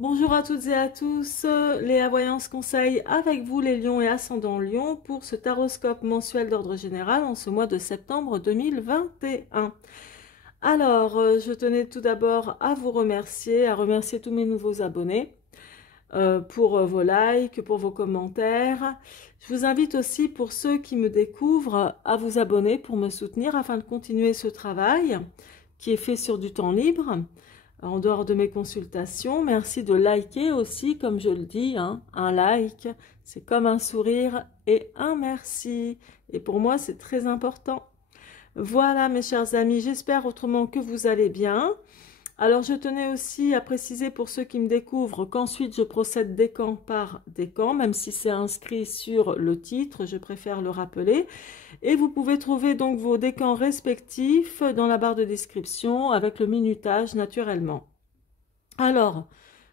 Bonjour à toutes et à tous, Léa Voyance Conseil avec vous les lions et ascendants lions pour ce taroscope mensuel d'ordre général en ce mois de septembre 2021. Alors, je tenais tout d'abord à vous remercier, à remercier tous mes nouveaux abonnés pour vos likes, pour vos commentaires. Je vous invite aussi pour ceux qui me découvrent à vous abonner pour me soutenir afin de continuer ce travail qui est fait sur du temps libre. En dehors de mes consultations, merci de liker aussi, comme je le dis, hein, un like, c'est comme un sourire et un merci. Et pour moi, c'est très important. Voilà, mes chers amis, j'espère autrement que vous allez bien. Alors, je tenais aussi à préciser pour ceux qui me découvrent qu'ensuite, je procède décan par décan, même si c'est inscrit sur le titre, je préfère le rappeler. Et vous pouvez trouver donc vos décans respectifs dans la barre de description avec le minutage naturellement. Alors,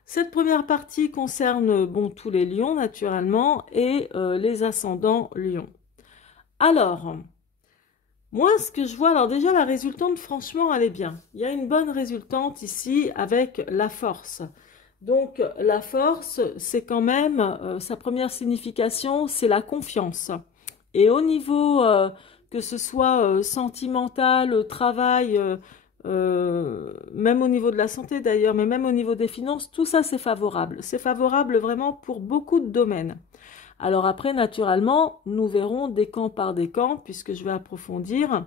cette première partie concerne tous les lions naturellement et les ascendants lions. Alors, moi ce que je vois, alors déjà la résultante franchement elle est bien. Il y a une bonne résultante ici avec la force. Donc la force c'est quand même, sa première signification c'est la confiance. Et au niveau que ce soit sentimental, travail, même au niveau de la santé d'ailleurs, mais même au niveau des finances, tout ça c'est favorable. C'est favorable vraiment pour beaucoup de domaines. Alors après, naturellement, nous verrons décan par décan, puisque je vais approfondir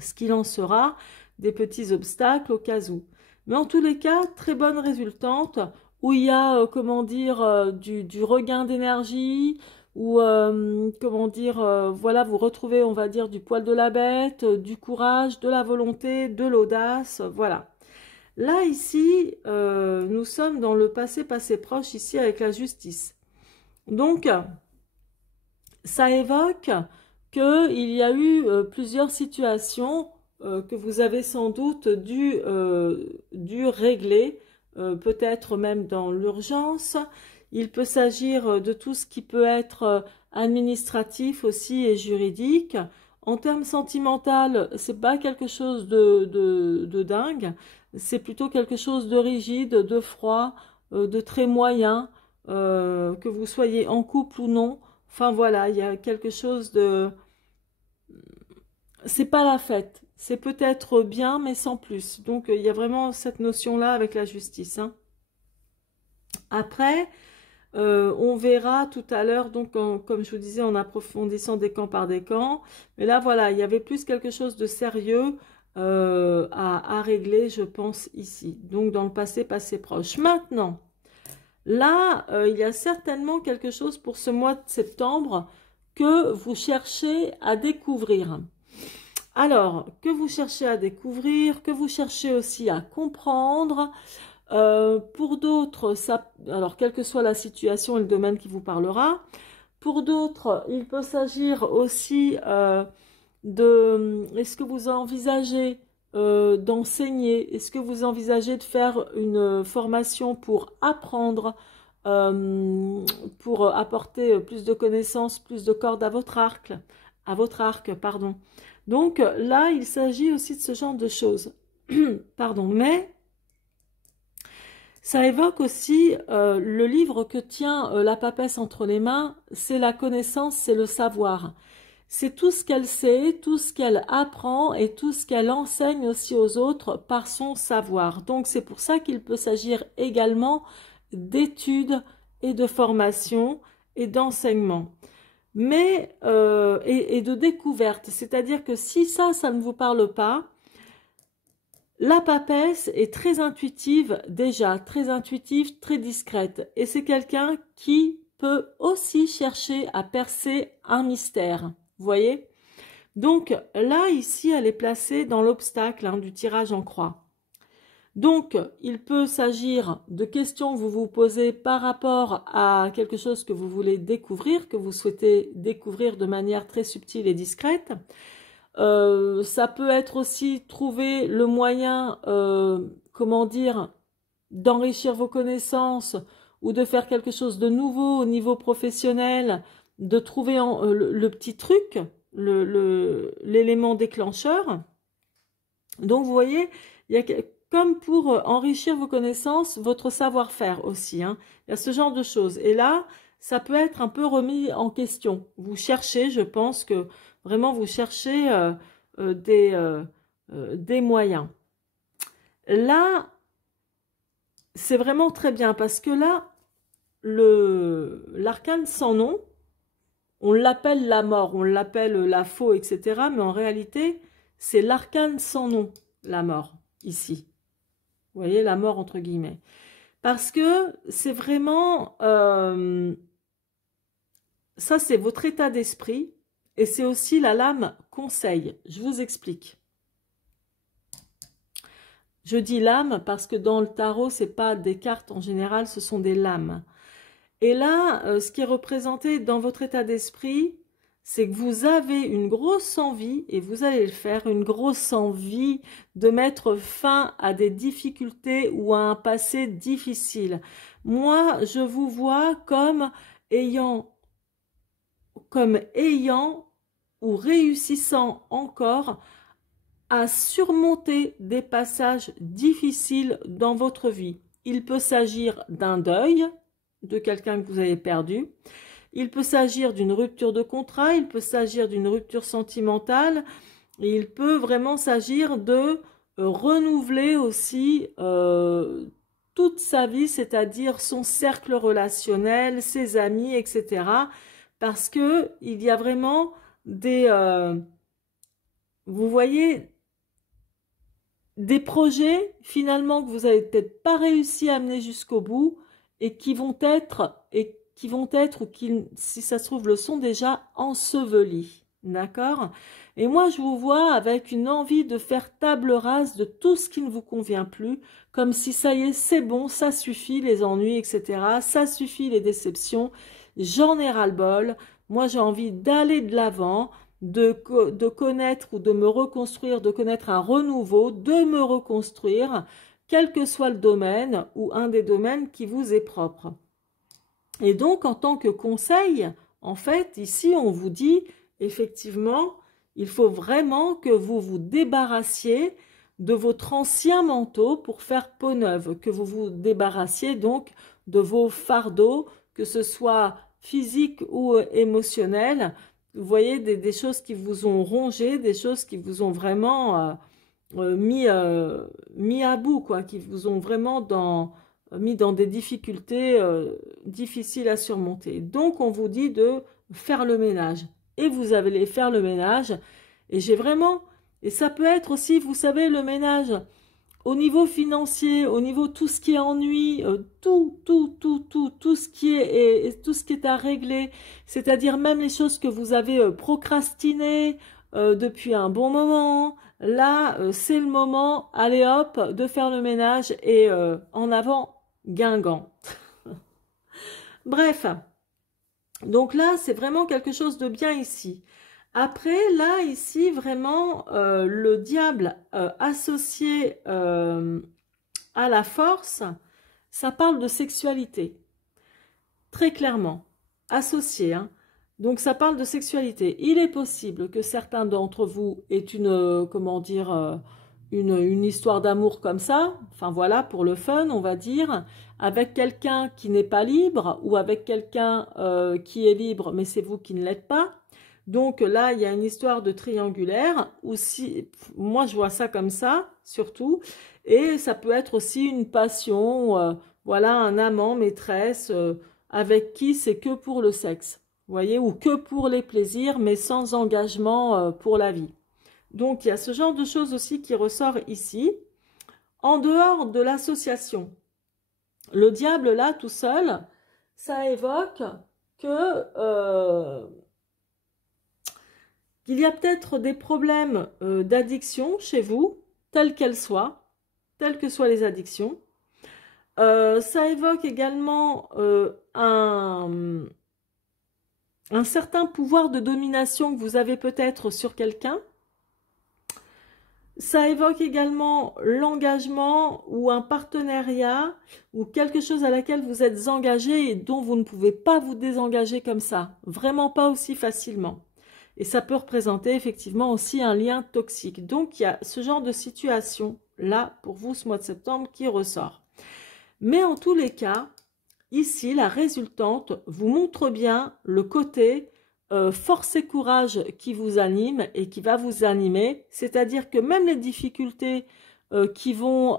ce qu'il en sera des petits obstacles au cas où. Mais en tous les cas, très bonne résultante, où il y a, comment dire, du regain d'énergie, ou, comment dire, voilà, vous retrouvez, on va dire, du poil de la bête, du courage, de la volonté, de l'audace, voilà. Là, ici, nous sommes dans le passé proche, ici, avec la justice. Donc, ça évoque qu'il y a eu plusieurs situations que vous avez sans doute dû régler, peut-être même dans l'urgence. Il peut s'agir de tout ce qui peut être administratif aussi et juridique. En termes sentimental, c'est pas quelque chose de dingue, c'est plutôt quelque chose de rigide, de froid, de très moyen, que vous soyez en couple ou non. Enfin voilà, il y a quelque chose de... C'est pas la fête. C'est peut-être bien, mais sans plus. Donc il y a vraiment cette notion-là avec la justice, hein. Après, on verra tout à l'heure, donc comme je vous disais, en approfondissant décan par décan. Mais là, voilà, il y avait plus quelque chose de sérieux à régler, je pense, ici. Donc dans le passé proche. Maintenant, là, il y a certainement quelque chose pour ce mois de septembre que vous cherchez à découvrir. Alors, que vous cherchez à découvrir, que vous cherchez aussi à comprendre. Pour d'autres, ça, alors quelle que soit la situation et le domaine qui vous parlera, pour d'autres, il peut s'agir aussi est-ce que vous envisagez d'enseigner, est-ce que vous envisagez de faire une formation pour apprendre, pour apporter plus de connaissances, plus de cordes à votre arc, pardon. Donc là, il s'agit aussi de ce genre de choses. Pardon, mais ça évoque aussi le livre que tient la papesse entre les mains, c'est la connaissance, c'est le savoir. C'est tout ce qu'elle sait, tout ce qu'elle apprend et tout ce qu'elle enseigne aussi aux autres par son savoir. Donc c'est pour ça qu'il peut s'agir également d'études et de formation et d'enseignement. Mais, et de découverte. C'est-à-dire que si ça ne vous parle pas, la papesse est très intuitive déjà, très intuitive, très discrète. Et c'est quelqu'un qui peut aussi chercher à percer un mystère. Vous voyez? Donc là, ici, elle est placée dans l'obstacle du tirage en croix. Donc, il peut s'agir de questions que vous vous posez par rapport à quelque chose que vous voulez découvrir, que vous souhaitez découvrir de manière très subtile et discrète. Ça peut être aussi trouver le moyen, comment dire, d'enrichir vos connaissances ou de faire quelque chose de nouveau au niveau professionnel, de trouver le petit truc, l'élément déclencheur. Donc vous voyez, il y a comme pour enrichir vos connaissances, votre savoir-faire aussi, hein. Il y a ce genre de choses. Et là, ça peut être un peu remis en question. Vous cherchez, je pense que vraiment vous cherchez des moyens. Là, c'est vraiment très bien parce que là, l'arcane sans nom, on l'appelle la mort, on l'appelle la faux, etc. Mais en réalité, c'est l'arcane sans nom, la mort, ici. Vous voyez, la mort entre guillemets. Parce que c'est vraiment... ça, c'est votre état d'esprit. Et c'est aussi la lame conseil. Je vous explique. Je dis lame parce que dans le tarot, ce n'est pas des cartes en général, ce sont des lames. Et là, ce qui est représenté dans votre état d'esprit, c'est que vous avez une grosse envie, et vous allez le faire, une grosse envie de mettre fin à des difficultés ou à un passé difficile. Moi, je vous vois comme ayant ou réussissant encore à surmonter des passages difficiles dans votre vie. Il peut s'agir d'un deuil, de quelqu'un que vous avez perdu. Il peut s'agir d'une rupture de contrat, il peut s'agir d'une rupture sentimentale, et il peut vraiment s'agir de renouveler aussi toute sa vie, c'est-à-dire son cercle relationnel, ses amis, etc. Parce que il y a vraiment des... vous voyez, des projets finalement que vous n'avez peut-être pas réussi à mener jusqu'au bout, et qui vont être, ou qui, si ça se trouve, le sont déjà ensevelis. D'accord? Et moi, je vous vois avec une envie de faire table rase de tout ce qui ne vous convient plus, comme si ça y est, c'est bon, ça suffit, les ennuis, etc. Ça suffit, les déceptions. J'en ai ras-le-bol. Moi, j'ai envie d'aller de l'avant, de connaître ou de me reconstruire, de connaître un renouveau, de me reconstruire, quel que soit le domaine ou un des domaines qui vous est propre. Et donc, en tant que conseil, en fait, ici, on vous dit, effectivement, il faut vraiment que vous vous débarrassiez de votre ancien manteau pour faire peau neuve, que vous vous débarrassiez donc de vos fardeaux, que ce soit physiques ou émotionnels. Vous voyez, des choses qui vous ont rongé, des choses qui vous ont vraiment... mis à bout, quoi, qui vous ont vraiment mis dans des difficultés difficiles à surmonter. Donc, on vous dit de faire le ménage. Et vous allez faire le ménage. Et j'ai vraiment... Et ça peut être aussi, vous savez, le ménage au niveau financier, au niveau tout ce qui est ennui, tout ce qui est à régler. C'est-à-dire même les choses que vous avez procrastinées depuis un bon moment. Là, c'est le moment, allez hop, de faire le ménage et en avant, Guingamp. Bref, donc là, c'est vraiment quelque chose de bien ici. Après, là, ici, vraiment, le diable associé à la force, ça parle de sexualité. Très clairement, associé, hein. Donc, ça parle de sexualité. Il est possible que certains d'entre vous aient comment dire, une histoire d'amour comme ça, enfin voilà, pour le fun, on va dire, avec quelqu'un qui n'est pas libre ou avec quelqu'un qui est libre, mais c'est vous qui ne l'êtes pas. Donc là, il y a une histoire de triangulaire, aussi, moi je vois ça comme ça, surtout, et ça peut être aussi une passion, voilà, un amant, maîtresse, avec qui c'est que pour le sexe. Vous voyez, ou que pour les plaisirs, mais sans engagement pour la vie. Donc, il y a ce genre de choses aussi qui ressort ici. En dehors de l'association, le diable, là, tout seul, ça évoque que qu'il y a peut-être des problèmes d'addiction chez vous, telles qu'elles soient, telles que soient les addictions. Ça évoque également un certain pouvoir de domination que vous avez peut-être sur quelqu'un. Ça évoque également l'engagement ou un partenariat ou quelque chose à laquelle vous êtes engagé et dont vous ne pouvez pas vous désengager comme ça, vraiment pas aussi facilement. Et ça peut représenter effectivement aussi un lien toxique. Donc il y a ce genre de situation là pour vous ce mois de septembre qui ressort. Mais en tous les cas, ici, la résultante vous montre bien le côté force et courage qui vous anime et qui va vous animer. C'est-à-dire que même les difficultés qui vont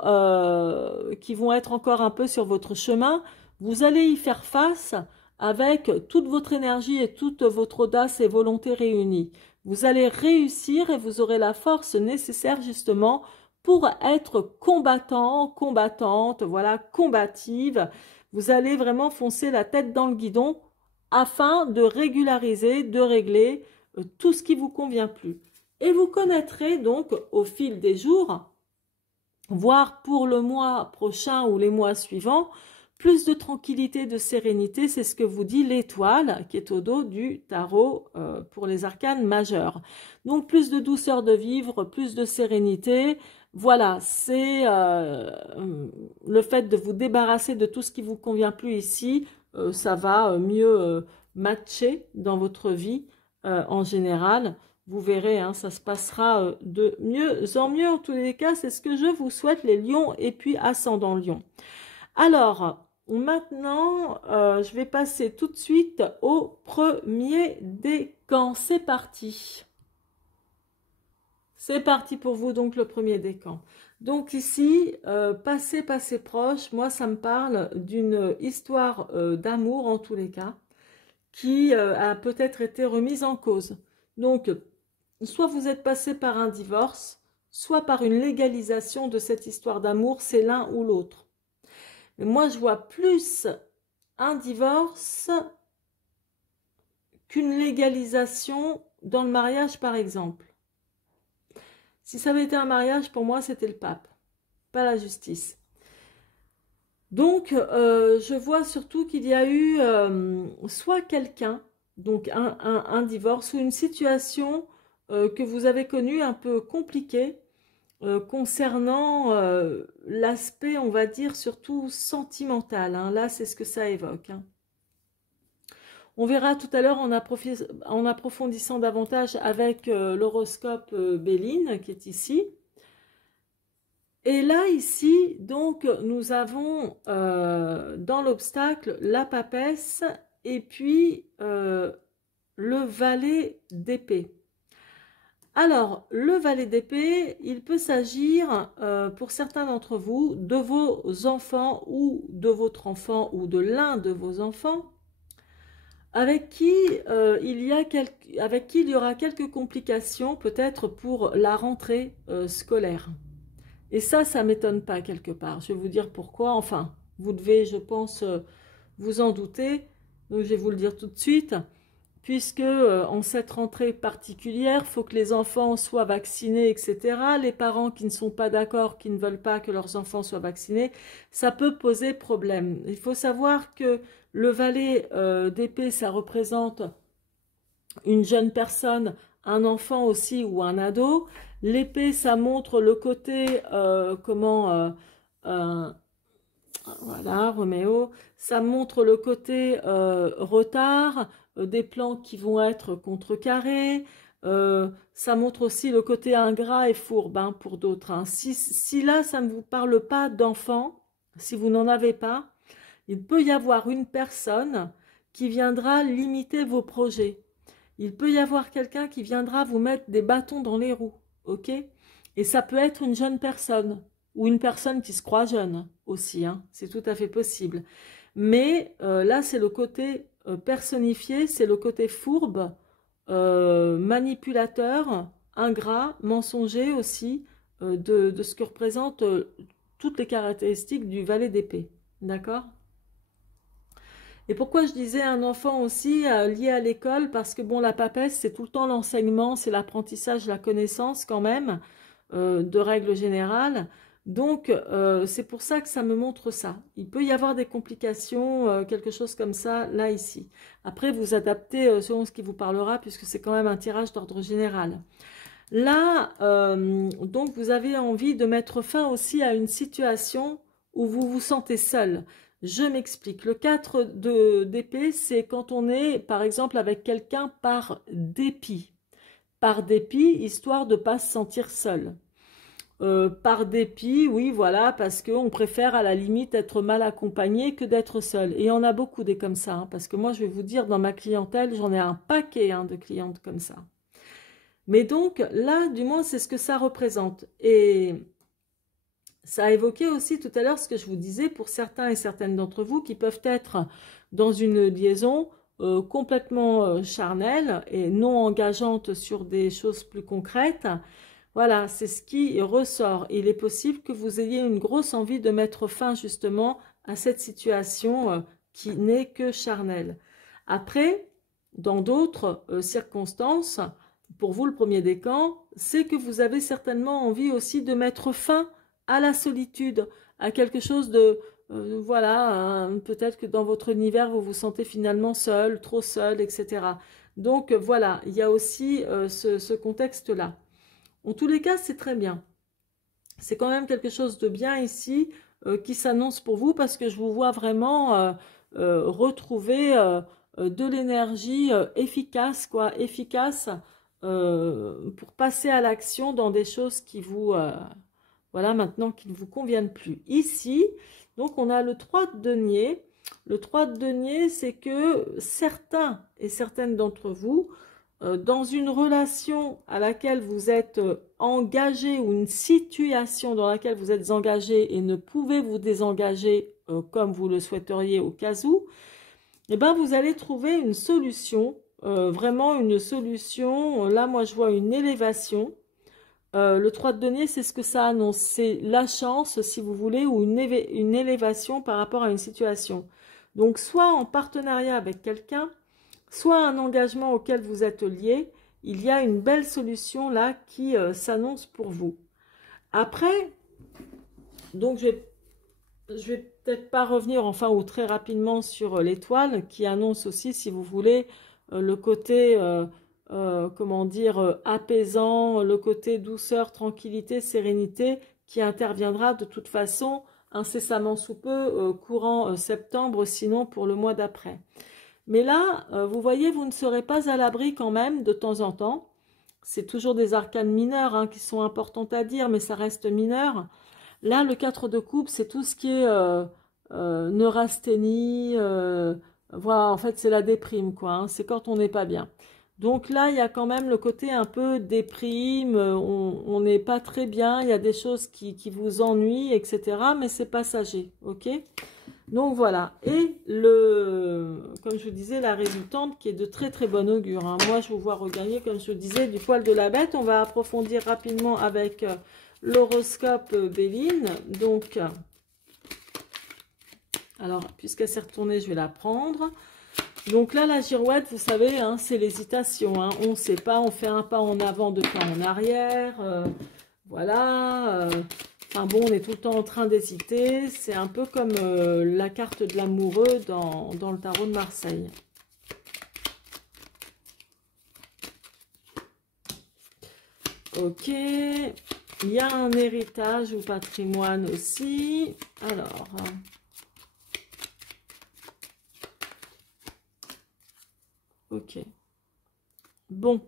être encore un peu sur votre chemin, vous allez y faire face avec toute votre énergie et toute votre audace et volonté réunies. Vous allez réussir et vous aurez la force nécessaire justement pour être combattant, combattante, voilà, combative. Vous allez vraiment foncer la tête dans le guidon afin de régulariser, de régler tout ce qui vous convient plus. Et vous connaîtrez donc au fil des jours, voire pour le mois prochain ou les mois suivants, plus de tranquillité, de sérénité, c'est ce que vous dit l'étoile qui est au dos du tarot pour les arcanes majeurs. Donc plus de douceur de vivre, plus de sérénité. Voilà, c'est le fait de vous débarrasser de tout ce qui vous convient plus ici, ça va mieux matcher dans votre vie en général. Vous verrez, hein, ça se passera de mieux en mieux en tous les cas. C'est ce que je vous souhaite, les lions et puis ascendant lion. Alors, maintenant, je vais passer tout de suite au premier décan. C'est parti. C'est parti pour vous, donc, le premier décan. Donc ici, passé proche, moi, ça me parle d'une histoire d'amour, en tous les cas, qui a peut-être été remise en cause. Donc, soit vous êtes passé par un divorce, soit par une légalisation de cette histoire d'amour, c'est l'un ou l'autre. Mais moi, je vois plus un divorce qu'une légalisation dans le mariage, par exemple. Si ça avait été un mariage, pour moi, c'était le pape, pas la justice. Donc, je vois surtout qu'il y a eu soit quelqu'un, donc un divorce, ou une situation que vous avez connue un peu compliquée, concernant l'aspect, on va dire, surtout sentimental. Hein. Là, c'est ce que ça évoque. Hein. On verra tout à l'heure en approfondissant davantage avec l'horoscope Béline qui est ici. Et là, ici, donc, nous avons dans l'obstacle la papesse et puis le valet d'épée. Alors, le valet d'épée, il peut s'agir, pour certains d'entre vous, de vos enfants ou de votre enfant ou de l'un de vos enfants, avec qui il y aura quelques complications, peut-être pour la rentrée scolaire. Et ça ne m'étonne pas quelque part. Je vais vous dire pourquoi. Enfin, vous devez, je pense, vous en douter. Donc, je vais vous le dire tout de suite. Puisque en cette rentrée particulière, il faut que les enfants soient vaccinés, etc. Les parents qui ne sont pas d'accord, qui ne veulent pas que leurs enfants soient vaccinés, ça peut poser problème. Il faut savoir que le valet d'épée, ça représente une jeune personne, un enfant aussi ou un ado. L'épée, ça montre le côté, voilà, Roméo, ça montre le côté retard, des plans qui vont être contrecarrés, ça montre aussi le côté ingrat et fourbe hein, pour d'autres. Hein. Si là, ça ne vous parle pas d'enfant, si vous n'en avez pas, il peut y avoir une personne qui viendra limiter vos projets. Il peut y avoir quelqu'un qui viendra vous mettre des bâtons dans les roues, ok? Et ça peut être une jeune personne ou une personne qui se croit jeune aussi, hein, c'est tout à fait possible. Mais là, c'est le côté personnifié, c'est le côté fourbe, manipulateur, ingrat, mensonger aussi, de ce que représentent toutes les caractéristiques du valet d'épée. D'accord ? Et pourquoi je disais un enfant aussi lié à l'école? Parce que bon, la papesse, c'est tout le temps l'enseignement, c'est l'apprentissage, la connaissance quand même, de règle générale. Donc, c'est pour ça que ça me montre ça. Il peut y avoir des complications, quelque chose comme ça, là, ici. Après, vous adaptez selon ce qui vous parlera, puisque c'est quand même un tirage d'ordre général. Là, donc, vous avez envie de mettre fin aussi à une situation où vous vous sentez seul. Je m'explique. Le 4 d'épée, c'est quand on est, par exemple, avec quelqu'un par dépit. Par dépit, histoire de ne pas se sentir seul. par dépit, oui, voilà, parce qu'on préfère à la limite être mal accompagné que d'être seul. Et il y en a beaucoup des comme ça, hein, parce que moi, je vais vous dire, dans ma clientèle, j'en ai un paquet hein, de clientes comme ça. Mais donc, là, du moins, c'est ce que ça représente. Et ça a évoqué aussi tout à l'heure ce que je vous disais pour certains et certaines d'entre vous qui peuvent être dans une liaison complètement charnelle et non engageante sur des choses plus concrètes. Voilà, c'est ce qui ressort. Il est possible que vous ayez une grosse envie de mettre fin justement à cette situation qui n'est que charnelle. Après, dans d'autres circonstances, pour vous le premier décan, c'est que vous avez certainement envie aussi de mettre fin à la solitude, à quelque chose de, voilà, hein, peut-être que dans votre univers, vous vous sentez finalement seul, trop seul, etc. Donc voilà, il y a aussi ce contexte-là. En tous les cas, c'est très bien. C'est quand même quelque chose de bien ici qui s'annonce pour vous parce que je vous vois vraiment retrouver de l'énergie efficace, quoi, efficace pour passer à l'action dans des choses qui vous, voilà, maintenant qui ne vous conviennent plus. Ici, donc on a le 3 de denier. Le 3 de denier, c'est que certains et certaines d'entre vous, dans une relation à laquelle vous êtes engagé ou une situation dans laquelle vous êtes engagé et ne pouvez vous désengager comme vous le souhaiteriez au cas où, eh ben vous allez trouver une solution, vraiment une solution. Là, moi, je vois une élévation. Le 3 de denier, c'est ce que ça annonce. C'est la chance, si vous voulez, ou une élévation par rapport à une situation. Donc, soit en partenariat avec quelqu'un, soit un engagement auquel vous êtes lié, il y a une belle solution là qui s'annonce pour vous. Après, donc je vais peut-être pas revenir enfin ou très rapidement sur l'étoile qui annonce aussi, si vous voulez, le côté, comment dire, apaisant, le côté douceur, tranquillité, sérénité qui interviendra de toute façon incessamment sous peu, courant septembre, sinon pour le mois d'après. Mais là, vous voyez, vous ne serez pas à l'abri quand même de temps en temps. C'est toujours des arcanes mineures hein, qui sont importantes à dire, mais ça reste mineur. Là, le 4 de coupe, c'est tout ce qui est neurasthénie. Voilà, en fait, c'est la déprime, quoi. Hein, c'est quand on n'est pas bien. Donc là, il y a quand même le côté un peu déprime. On n'est pas très bien. Il y a des choses qui vous ennuient, etc. Mais c'est passager, ok ? Donc voilà, et comme je vous disais, la résultante qui est de très très bon augure. Hein. Moi, je vous vois regagner, comme je vous disais, du poil de la bête. On va approfondir rapidement avec l'horoscope Béline. Donc, alors, puisqu'elle s'est retournée, je vais la prendre. Donc là, la girouette, vous savez, hein, c'est l'hésitation. Hein. On ne sait pas, on fait un pas en avant, deux pas en arrière. Voilà. Enfin bon, on est tout le temps en train d'hésiter. C'est un peu comme la carte de l'amoureux dans le tarot de Marseille. Ok. Il y a un héritage ou patrimoine aussi. Alors. Ok. Bon.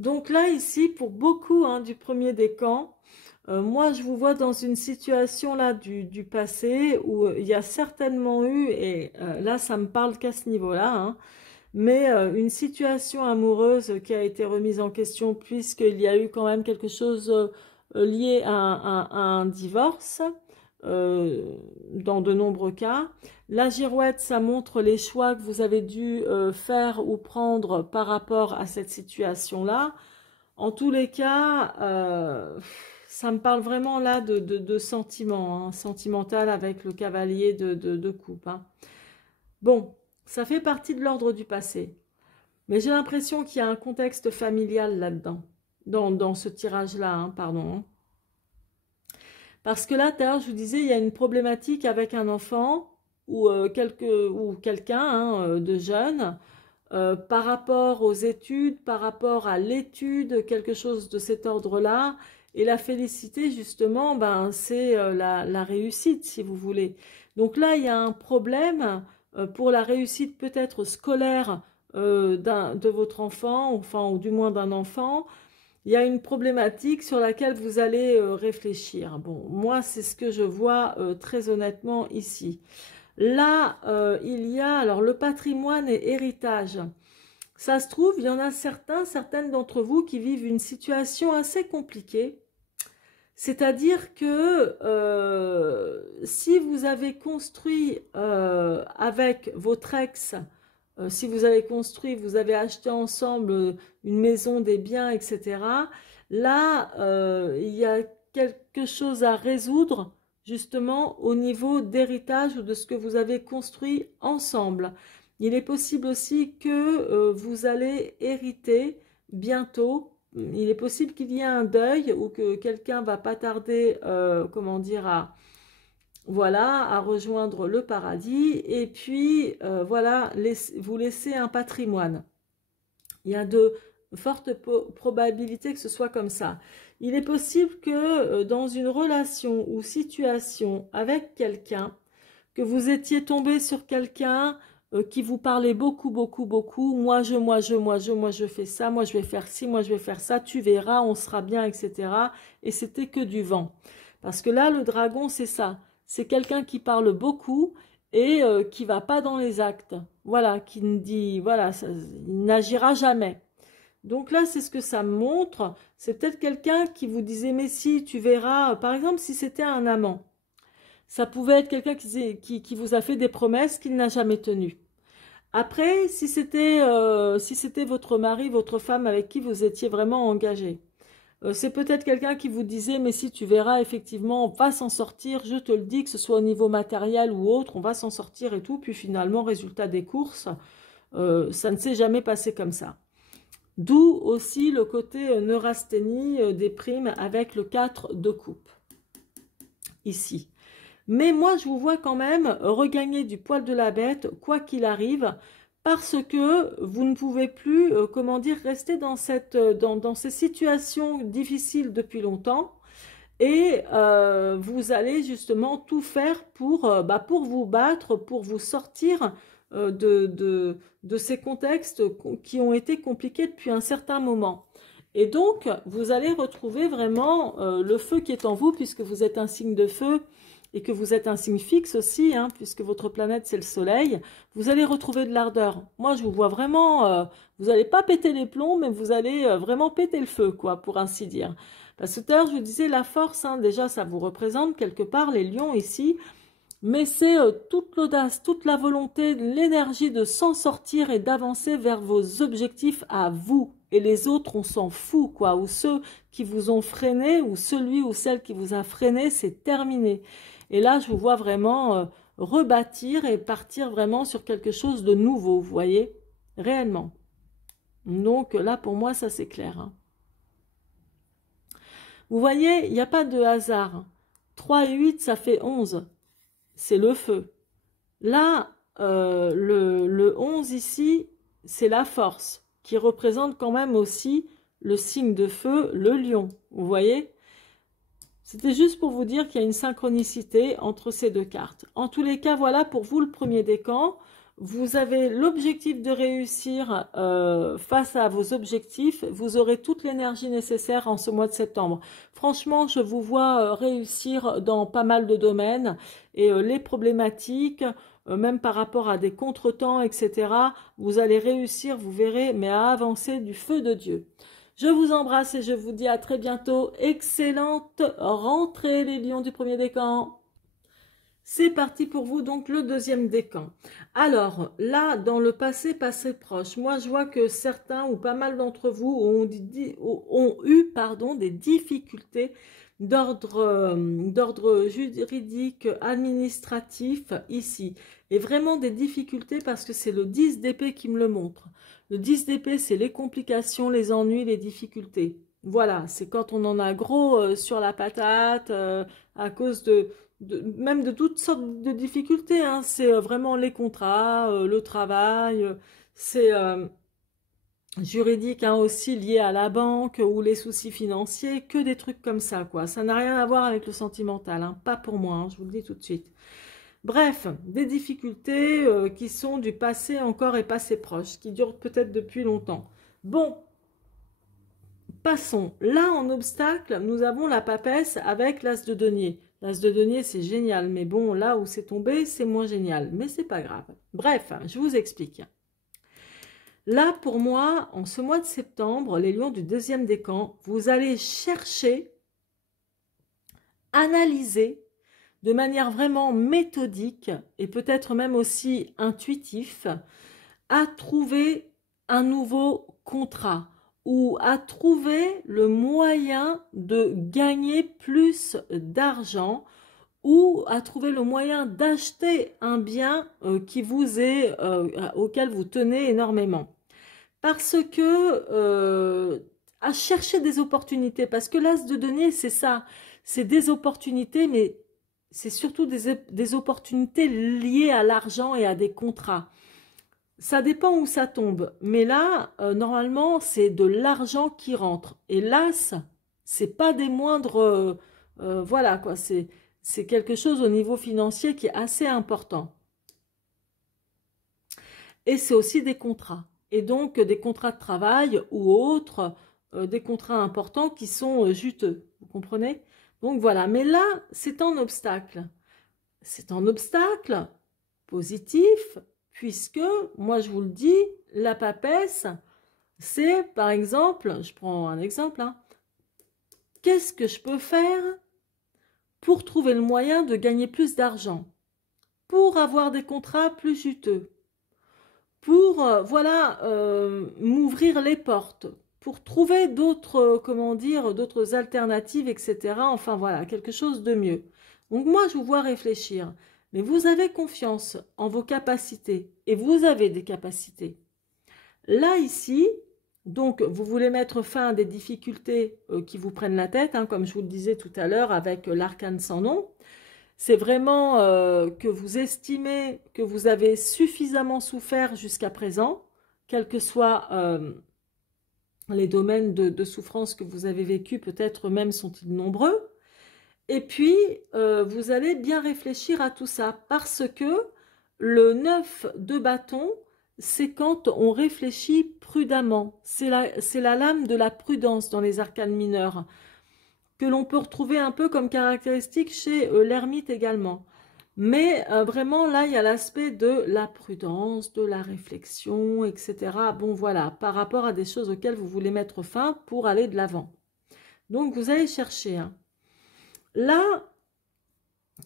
Donc là, ici, pour beaucoup hein, du premier décan, moi, je vous vois dans une situation là du passé où il y a certainement eu, et là, ça me parle qu'à ce niveau-là, hein, mais une situation amoureuse qui a été remise en question puisqu'il y a eu quand même quelque chose lié à un divorce dans de nombreux cas. La girouette, ça montre les choix que vous avez dû faire ou prendre par rapport à cette situation-là. En tous les cas, ça me parle vraiment là de sentiment, hein, sentimental avec le cavalier de coupe. Hein. Bon, ça fait partie de l'ordre du passé. Mais j'ai l'impression qu'il y a un contexte familial là-dedans, dans ce tirage-là, hein, pardon. Parce que là, tout à l'heure, je vous disais, il y a une problématique avec un enfant ou quelqu'un hein, de jeune par rapport aux études, par rapport à l'étude, quelque chose de cet ordre-là. Et la félicité, justement, ben, c'est la réussite, si vous voulez. Donc là, il y a un problème pour la réussite peut-être scolaire de votre enfant, enfin, ou du moins d'un enfant. il y a une problématique sur laquelle vous allez réfléchir. Bon, moi, c'est ce que je vois très honnêtement ici. Là, il y a alors le patrimoine et héritage. Ça se trouve, il y en a certaines d'entre vous qui vivent une situation assez compliquée. C'est-à-dire que si vous avez construit avec votre ex, si vous avez construit, vous avez acheté ensemble une maison, des biens, etc. Là, il y a quelque chose à résoudre justement au niveau d'héritage ou de ce que vous avez construit ensemble. Il est possible aussi que vous allez hériter bientôt. Il est possible qu'il y ait un deuil ou que quelqu'un va pas tarder, comment dire, à rejoindre le paradis. Et puis, voilà, vous laissez un patrimoine. Il y a de fortes probabilités que ce soit comme ça. Il est possible que dans une relation ou situation avec quelqu'un, que vous étiez tombé sur quelqu'un qui vous parlait beaucoup, beaucoup, beaucoup. Moi, je fais ça, moi, je vais faire ci, moi, je vais faire ça, tu verras, on sera bien, etc. Et c'était que du vent. Parce que là, le dragon, c'est ça. C'est quelqu'un qui parle beaucoup et qui va pas dans les actes. Voilà, qui ne dit, voilà, ça, il n'agira jamais. Donc là, c'est ce que ça me montre. C'est peut-être quelqu'un qui vous disait, mais si, tu verras, par exemple, si c'était un amant. Ça pouvait être quelqu'un qui vous a fait des promesses qu'il n'a jamais tenues. Après, si c'était votre mari, votre femme avec qui vous étiez vraiment engagé, c'est peut-être quelqu'un qui vous disait, mais si tu verras, effectivement, on va s'en sortir, je te le dis, que ce soit au niveau matériel ou autre, on va s'en sortir et tout. Puis finalement, résultat des courses, ça ne s'est jamais passé comme ça. D'où aussi le côté neurasthénie des primes avec le 4 de coupe, ici. Mais moi, je vous vois quand même regagner du poil de la bête, quoi qu'il arrive, parce que vous ne pouvez plus, comment dire, rester dans ces situations difficiles depuis longtemps. Et vous allez justement tout faire pour vous battre, pour vous sortir de ces contextes qui ont été compliqués depuis un certain moment. Et donc, vous allez retrouver vraiment le feu qui est en vous, puisque vous êtes un signe de feu, et que vous êtes un signe fixe aussi, hein, puisque votre planète c'est le soleil, vous allez retrouver de l'ardeur. Moi je vous vois vraiment, vous n'allez pas péter les plombs, mais vous allez vraiment péter le feu, quoi, pour ainsi dire. Parce que tout à l'heure je vous disais la force, hein, déjà ça vous représente quelque part les lions ici, mais c'est toute l'audace, toute la volonté, l'énergie de s'en sortir et d'avancer vers vos objectifs à vous. Et les autres, on s'en fout, quoi. Ou ceux qui vous ont freiné, ou celui ou celle qui vous a freiné, c'est terminé. Et là, je vous vois vraiment rebâtir et partir vraiment sur quelque chose de nouveau, vous voyez, réellement. Donc là, pour moi, ça c'est clair. Hein. Vous voyez, il n'y a pas de hasard. 3 et 8, ça fait 11. C'est le feu. Là, le 11 ici, c'est la force, qui représente quand même aussi le signe de feu, le lion. Vous voyez ? C'était juste pour vous dire qu'il y a une synchronicité entre ces deux cartes. En tous les cas, voilà pour vous le premier décan. Vous avez l'objectif de réussir face à vos objectifs. Vous aurez toute l'énergie nécessaire en ce mois de septembre. Franchement, je vous vois réussir dans pas mal de domaines. Et les problématiques, même par rapport à des contretemps, etc., vous allez réussir, vous verrez, mais à avancer du feu de Dieu. Je vous embrasse et je vous dis à très bientôt. Excellente rentrée les lions du premier décan. C'est parti pour vous donc le deuxième décan. Alors là dans le passé proche, moi je vois que certains ou pas mal d'entre vous ont eu des difficultés d'ordre juridique, administratif ici. Et vraiment des difficultés parce que c'est le 10 d'épée qui me le montre. Le 10 d'épée, c'est les complications, les ennuis, les difficultés. Voilà, c'est quand on en a gros sur la patate, à cause même de toutes sortes de difficultés. Hein. C'est vraiment les contrats, le travail, c'est juridique hein, aussi lié à la banque ou les soucis financiers, que des trucs comme ça, quoi. Ça n'a rien à voir avec le sentimental, hein. Pas pour moi, hein, je vous le dis tout de suite. Bref, des difficultés qui sont du passé encore et passé proche, qui durent peut-être depuis longtemps. Bon, Passons. Là, en obstacle, nous avons la papesse avec l'as de denier. L'as de denier, c'est génial, mais bon, là où c'est tombé, c'est moins génial, mais c'est pas grave. Bref, je vous explique. Là, pour moi, en ce mois de septembre, les lions du deuxième décan, vous allez chercher, analyser de manière vraiment méthodique et peut-être même aussi intuitif, à trouver un nouveau contrat ou à trouver le moyen de gagner plus d'argent ou à trouver le moyen d'acheter un bien qui vous est, auquel vous tenez énormément. Parce que à chercher des opportunités, parce que l'as de denier, c'est ça, c'est des opportunités, mais c'est surtout des opportunités liées à l'argent et à des contrats. Ça dépend où ça tombe, mais là, normalement, c'est de l'argent qui rentre. Et l'as, c'est pas des moindres, voilà quoi, c'est quelque chose au niveau financier qui est assez important. Et c'est aussi des contrats. Et donc des contrats de travail ou autres, des contrats importants qui sont juteux. Vous comprenez? Donc voilà, mais là, c'est en obstacle. C'est en obstacle positif, puisque, moi je vous le dis, la papesse, c'est par exemple, je prends un exemple, hein, qu'est-ce que je peux faire pour trouver le moyen de gagner plus d'argent, pour avoir des contrats plus juteux, pour voilà, m'ouvrir les portes, pour trouver d'autres, comment dire, d'autres alternatives, etc. Enfin voilà, quelque chose de mieux. Donc moi, je vous vois réfléchir. Mais vous avez confiance en vos capacités et vous avez des capacités. Là, ici, donc, vous voulez mettre fin à des difficultés qui vous prennent la tête, hein, comme je vous le disais tout à l'heure avec l'arcane sans nom. C'est vraiment que vous estimez que vous avez suffisamment souffert jusqu'à présent, quels que soient les domaines de souffrance que vous avez vécu, peut-être même sont-ils nombreux. Et puis, vous allez bien réfléchir à tout ça, parce que le 9 de bâton, c'est quand on réfléchit prudemment. C'est la lame de la prudence dans les arcanes mineurs, que l'on peut retrouver un peu comme caractéristique chez l'ermite également. Mais vraiment, là, il y a l'aspect de la prudence, de la réflexion, etc. Bon, voilà, par rapport à des choses auxquelles vous voulez mettre fin pour aller de l'avant. Donc, vous allez chercher, hein. Là,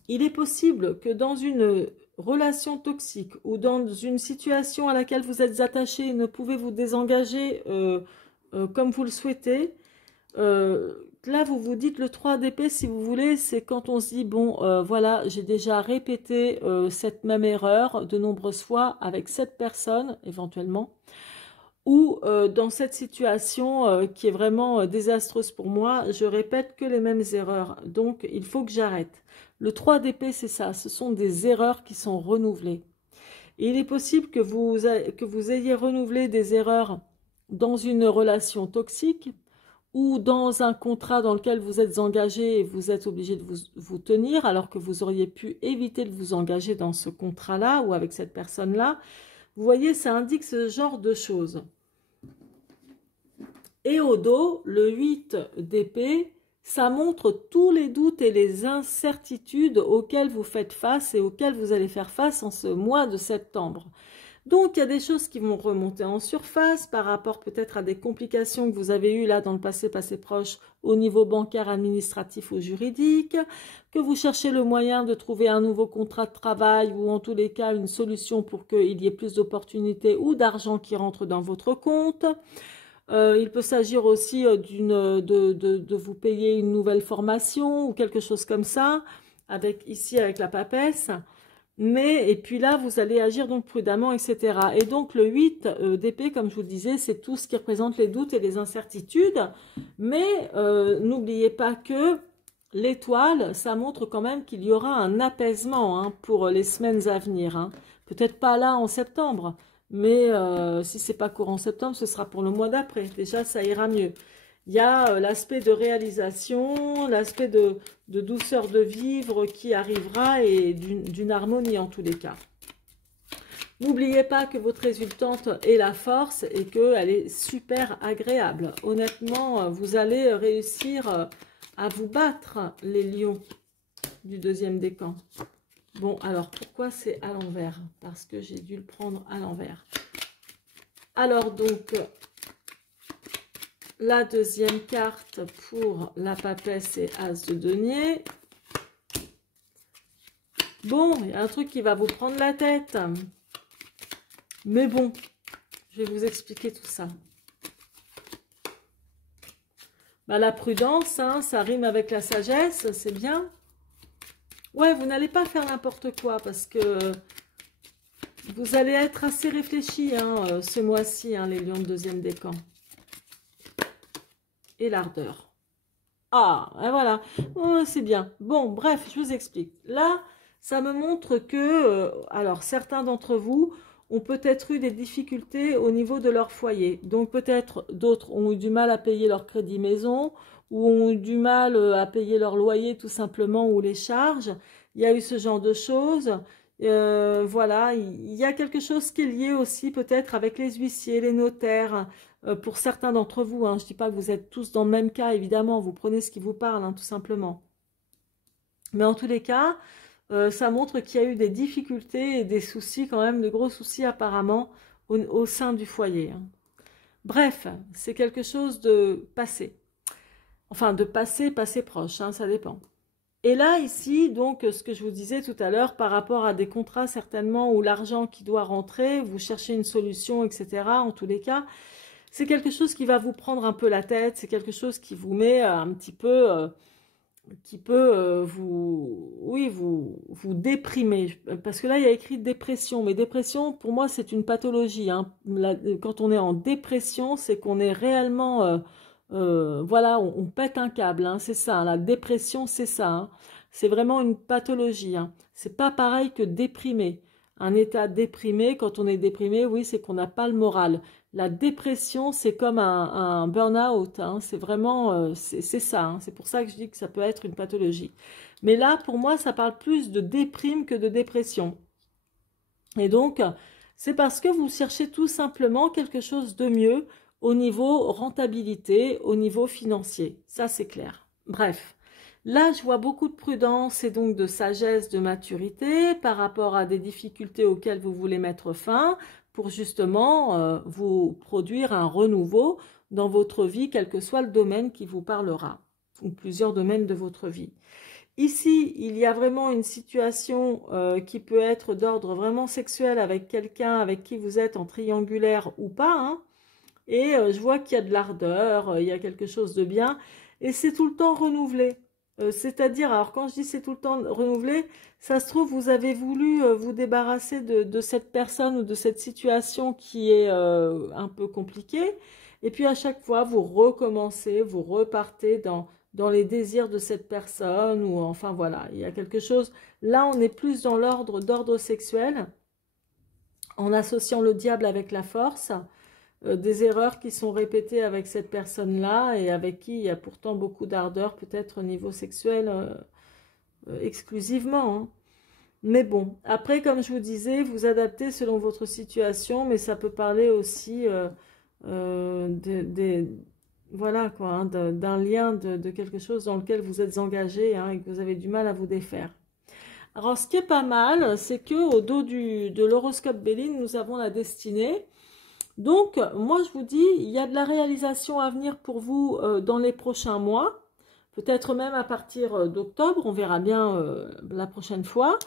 il est possible que dans une relation toxique ou dans une situation à laquelle vous êtes attaché et ne pouvez vous désengager comme vous le souhaitez, là vous vous dites le 3 d'épée si vous voulez, c'est quand on se dit bon voilà, j'ai déjà répété cette même erreur de nombreuses fois avec cette personne éventuellement, ou dans cette situation qui est vraiment désastreuse pour moi, je répète que les mêmes erreurs. Donc, il faut que j'arrête. Le 3 d'épée, c'est ça. Ce sont des erreurs qui sont renouvelées. Et il est possible que vous ayez renouvelé des erreurs dans une relation toxique ou dans un contrat dans lequel vous êtes engagé et vous êtes obligé de vous tenir, alors que vous auriez pu éviter de vous engager dans ce contrat-là ou avec cette personne-là. Vous voyez, ça indique ce genre de choses. Et au dos, le 8 d'épée, ça montre tous les doutes et les incertitudes auxquelles vous faites face et auxquelles vous allez faire face en ce mois de septembre. Donc, il y a des choses qui vont remonter en surface par rapport peut-être à des complications que vous avez eues là dans le passé proche au niveau bancaire, administratif ou juridique, que vous cherchez le moyen de trouver un nouveau contrat de travail ou en tous les cas une solution pour qu'il y ait plus d'opportunités ou d'argent qui rentre dans votre compte. Il peut s'agir aussi de vous payer une nouvelle formation ou quelque chose comme ça, ici avec la papesse. Mais, et puis là, vous allez agir donc prudemment, etc. Et donc, le 8 d'épée, comme je vous le disais, c'est tout ce qui représente les doutes et les incertitudes. Mais n'oubliez pas que l'étoile, ça montre quand même qu'il y aura un apaisement hein, pour les semaines à venir. Hein. Peut-être pas là en septembre, mais si c'est pas courant septembre, ce sera pour le mois d'après. Déjà, ça ira mieux. Il y a l'aspect de réalisation, l'aspect de douceur de vivre qui arrivera et d'une harmonie en tous les cas. N'oubliez pas que votre résultante est la force et qu'elle est super agréable. Honnêtement, vous allez réussir à vous battre, les lions du deuxième décan. Bon, alors, pourquoi c'est à l'envers? Parce que j'ai dû le prendre à l'envers. Alors, donc, la deuxième carte pour la papesse, c'est As de denier. Bon, il y a un truc qui va vous prendre la tête. Mais bon, je vais vous expliquer tout ça. Bah, la prudence, hein, ça rime avec la sagesse, c'est bien. Ouais, vous n'allez pas faire n'importe quoi parce que vous allez être assez réfléchi hein, ce mois-ci, hein, les lions de deuxième décan. Et l'ardeur. Ah, et voilà, oh, c'est bien. Bon, bref, je vous explique. Là, ça me montre que, alors, certains d'entre vous ont peut-être eu des difficultés au niveau de leur foyer. Donc, peut-être d'autres ont eu du mal à payer leur crédit maison ou ont eu du mal à payer leur loyer tout simplement ou les charges. Il y a eu ce genre de choses. Voilà, il y a quelque chose qui est lié aussi peut-être avec les huissiers, les notaires. Pour certains d'entre vous, hein, je ne dis pas que vous êtes tous dans le même cas, évidemment, vous prenez ce qui vous parle, hein, tout simplement. Mais en tous les cas, ça montre qu'il y a eu des difficultés et des soucis, quand même, de gros soucis apparemment, au sein du foyer. Hein. Bref, c'est quelque chose de passé. Enfin, de passé proche, hein, ça dépend. Et là, ici, donc, ce que je vous disais tout à l'heure, par rapport à des contrats, certainement, où l'argent qui doit rentrer, vous cherchez une solution, etc., en tous les cas, c'est quelque chose qui va vous prendre un peu la tête, c'est quelque chose qui vous met un petit peu, qui peut vous déprimer. Parce que là, il y a écrit dépression, mais dépression, pour moi, c'est une pathologie. Hein. Quand on est en dépression, c'est qu'on est réellement... voilà, on pète un câble, hein, c'est ça, hein, la dépression, c'est ça. Hein. C'est vraiment une pathologie. Hein. C'est pas pareil que déprimé. Un état déprimé, quand on est déprimé, oui, c'est qu'on n'a pas le moral. La dépression, c'est comme un burn-out. Hein. C'est vraiment, c'est ça. Hein. C'est pour ça que je dis que ça peut être une pathologie. Mais là, pour moi, ça parle plus de déprime que de dépression. Et donc, c'est parce que vous cherchez tout simplement quelque chose de mieux au niveau rentabilité, au niveau financier. Ça, c'est clair. Bref, là, je vois beaucoup de prudence et donc de sagesse, de maturité par rapport à des difficultés auxquelles vous voulez mettre fin pour justement vous produire un renouveau dans votre vie, quel que soit le domaine qui vous parlera, ou plusieurs domaines de votre vie. Ici, il y a vraiment une situation qui peut être d'ordre vraiment sexuel avec quelqu'un avec qui vous êtes en triangulaire ou pas, hein. Et je vois qu'il y a de l'ardeur, il y a quelque chose de bien, et c'est tout le temps renouvelé. C'est-à-dire, alors quand je dis c'est tout le temps renouvelé, ça se trouve, vous avez voulu vous débarrasser de cette personne ou de cette situation qui est un peu compliquée, et puis à chaque fois, vous recommencez, vous repartez dans les désirs de cette personne, ou enfin voilà, il y a quelque chose. Là, on est plus dans d'ordre sexuel, en associant le diable avec la force, des erreurs qui sont répétées avec cette personne-là et avec qui il y a pourtant beaucoup d'ardeur, peut-être au niveau sexuel exclusivement. Hein. Mais bon, après, comme je vous disais, vous adaptez selon votre situation, mais ça peut parler aussi voilà quoi, hein, d'un lien, de quelque chose dans lequel vous êtes engagé hein, et que vous avez du mal à vous défaire. Alors, ce qui est pas mal, c'est que au dos de l'horoscope Béline, nous avons la destinée. Donc, moi, je vous dis, il y a de la réalisation à venir pour vous dans les prochains mois, peut-être même à partir d'octobre, on verra bien la prochaine fois.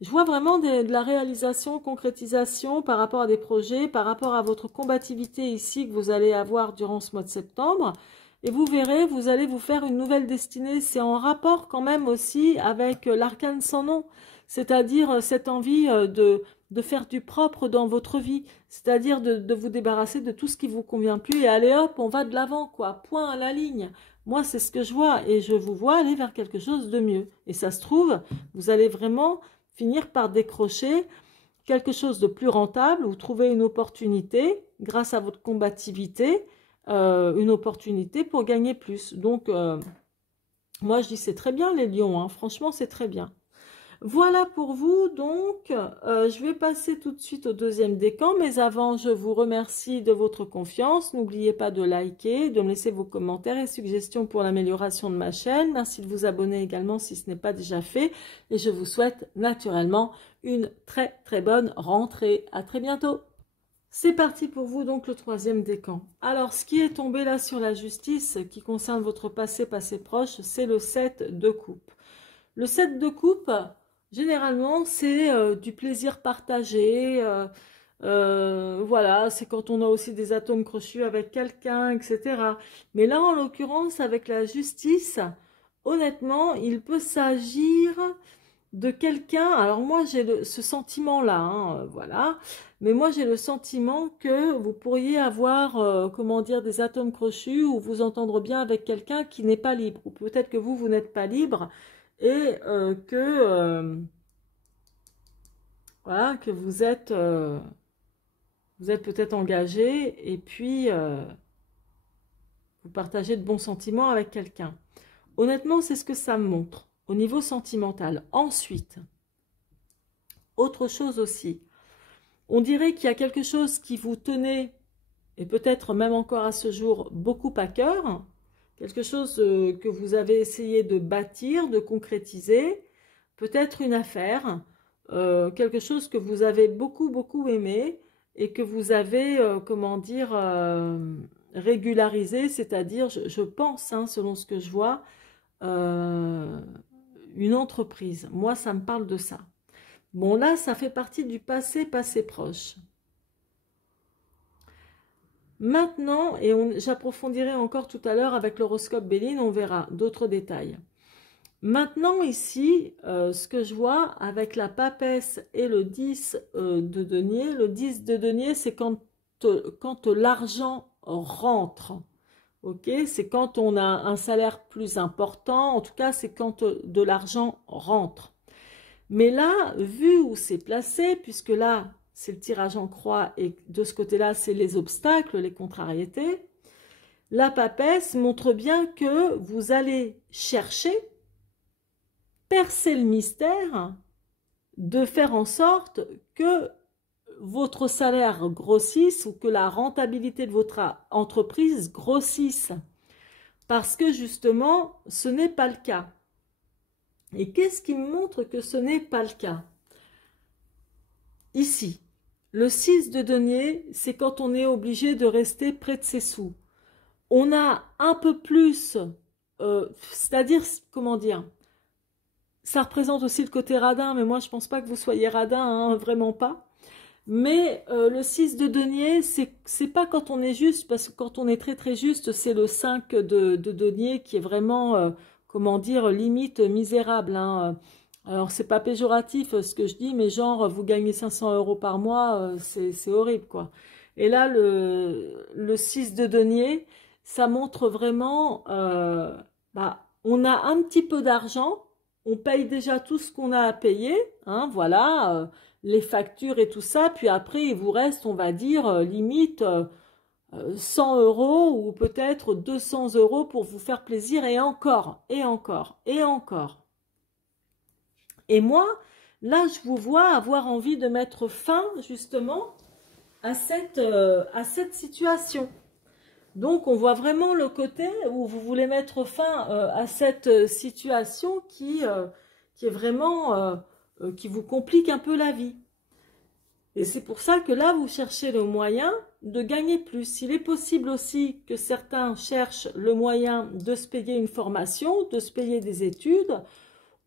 Je vois vraiment de la réalisation, concrétisation par rapport à des projets, par rapport à votre combativité ici que vous allez avoir durant ce mois de septembre. Et vous verrez, vous allez vous faire une nouvelle destinée. C'est en rapport quand même aussi avec l'arcane sans nom, c'est-à-dire cette envie de faire du propre dans votre vie, c'est-à-dire de vous débarrasser de tout ce qui vous convient plus et allez hop, on va de l'avant quoi, point à la ligne. Moi, c'est ce que je vois et je vous vois aller vers quelque chose de mieux. Et ça se trouve, vous allez vraiment finir par décrocher quelque chose de plus rentable ou trouver une opportunité grâce à votre combativité, une opportunité pour gagner plus. Donc, moi, je dis c'est très bien les lions, hein. Franchement, c'est très bien. Voilà pour vous, donc je vais passer tout de suite au deuxième décan, mais avant je vous remercie de votre confiance. N'oubliez pas de liker, de me laisser vos commentaires et suggestions pour l'amélioration de ma chaîne. Merci de vous abonner également si ce n'est pas déjà fait et je vous souhaite naturellement une très très bonne rentrée. À très bientôt. C'est parti pour vous, donc le troisième décan. Alors, ce qui est tombé là sur la justice, qui concerne votre passé proche, c'est le 7 de coupe. Le 7 de coupe, généralement, c'est du plaisir partagé. Voilà, c'est quand on a aussi des atomes crochus avec quelqu'un, etc. Mais là, en l'occurrence, avec la justice, honnêtement, il peut s'agir de quelqu'un. Alors moi, j'ai ce sentiment-là, hein, voilà. Mais moi, j'ai le sentiment que vous pourriez avoir, comment dire, des atomes crochus ou vous entendre bien avec quelqu'un qui n'est pas libre. Ou peut-être que vous n'êtes pas libre et voilà, que vous êtes peut-être engagé et puis vous partagez de bons sentiments avec quelqu'un. Honnêtement, c'est ce que ça me montre au niveau sentimental. Ensuite, autre chose aussi, on dirait qu'il y a quelque chose qui vous tenait, et peut-être même encore à ce jour, beaucoup à cœur, quelque chose que vous avez essayé de bâtir, de concrétiser, peut-être une affaire, quelque chose que vous avez beaucoup aimé et que vous avez, comment dire, régularisé, c'est-à-dire, je pense, hein, selon ce que je vois, une entreprise. Moi, ça me parle de ça. Bon, là, ça fait partie du passé proche. Maintenant, et j'approfondirai encore tout à l'heure avec l'horoscope Béline, on verra d'autres détails. Maintenant, ici, ce que je vois avec la papesse et le 10 de denier, le 10 de denier, c'est quand l'argent rentre. Ok, c'est quand on a un salaire plus important, en tout cas, c'est quand de l'argent rentre. Mais là, vu où c'est placé, puisque là, c'est le tirage en croix et de ce côté-là, c'est les obstacles, les contrariétés, la papesse montre bien que vous allez chercher, percer le mystère, de faire en sorte que votre salaire grossisse ou que la rentabilité de votre entreprise grossisse. Parce que justement, ce n'est pas le cas. Et qu'est-ce qui me montre que ce n'est pas le cas? Ici, le 6 de denier, c'est quand on est obligé de rester près de ses sous. On a un peu plus, c'est-à-dire, comment dire, ça représente aussi le côté radin, mais moi je pense pas que vous soyez radin, hein, vraiment pas. Mais le 6 de denier, c'est pas quand on est juste, parce que quand on est très juste, c'est le 5 de denier qui est vraiment, comment dire, limite misérable, hein. Alors c'est pas péjoratif ce que je dis, mais genre vous gagnez 500 € par mois, c'est horrible quoi. Et là le 6 de denier, ça montre vraiment, on a un petit peu d'argent, on paye déjà tout ce qu'on a à payer, hein, voilà, les factures et tout ça, puis après il vous reste, on va dire, limite 100 € ou peut-être 200 € pour vous faire plaisir et encore, et encore, et encore. Et moi, là, je vous vois avoir envie de mettre fin, justement, à cette situation. Donc, on voit vraiment le côté où vous voulez mettre fin à cette situation qui est vraiment, qui vous complique un peu la vie. Et c'est pour ça que là, vous cherchez le moyen de gagner plus. Il est possible aussi que certains cherchent le moyen de se payer une formation, de se payer des études,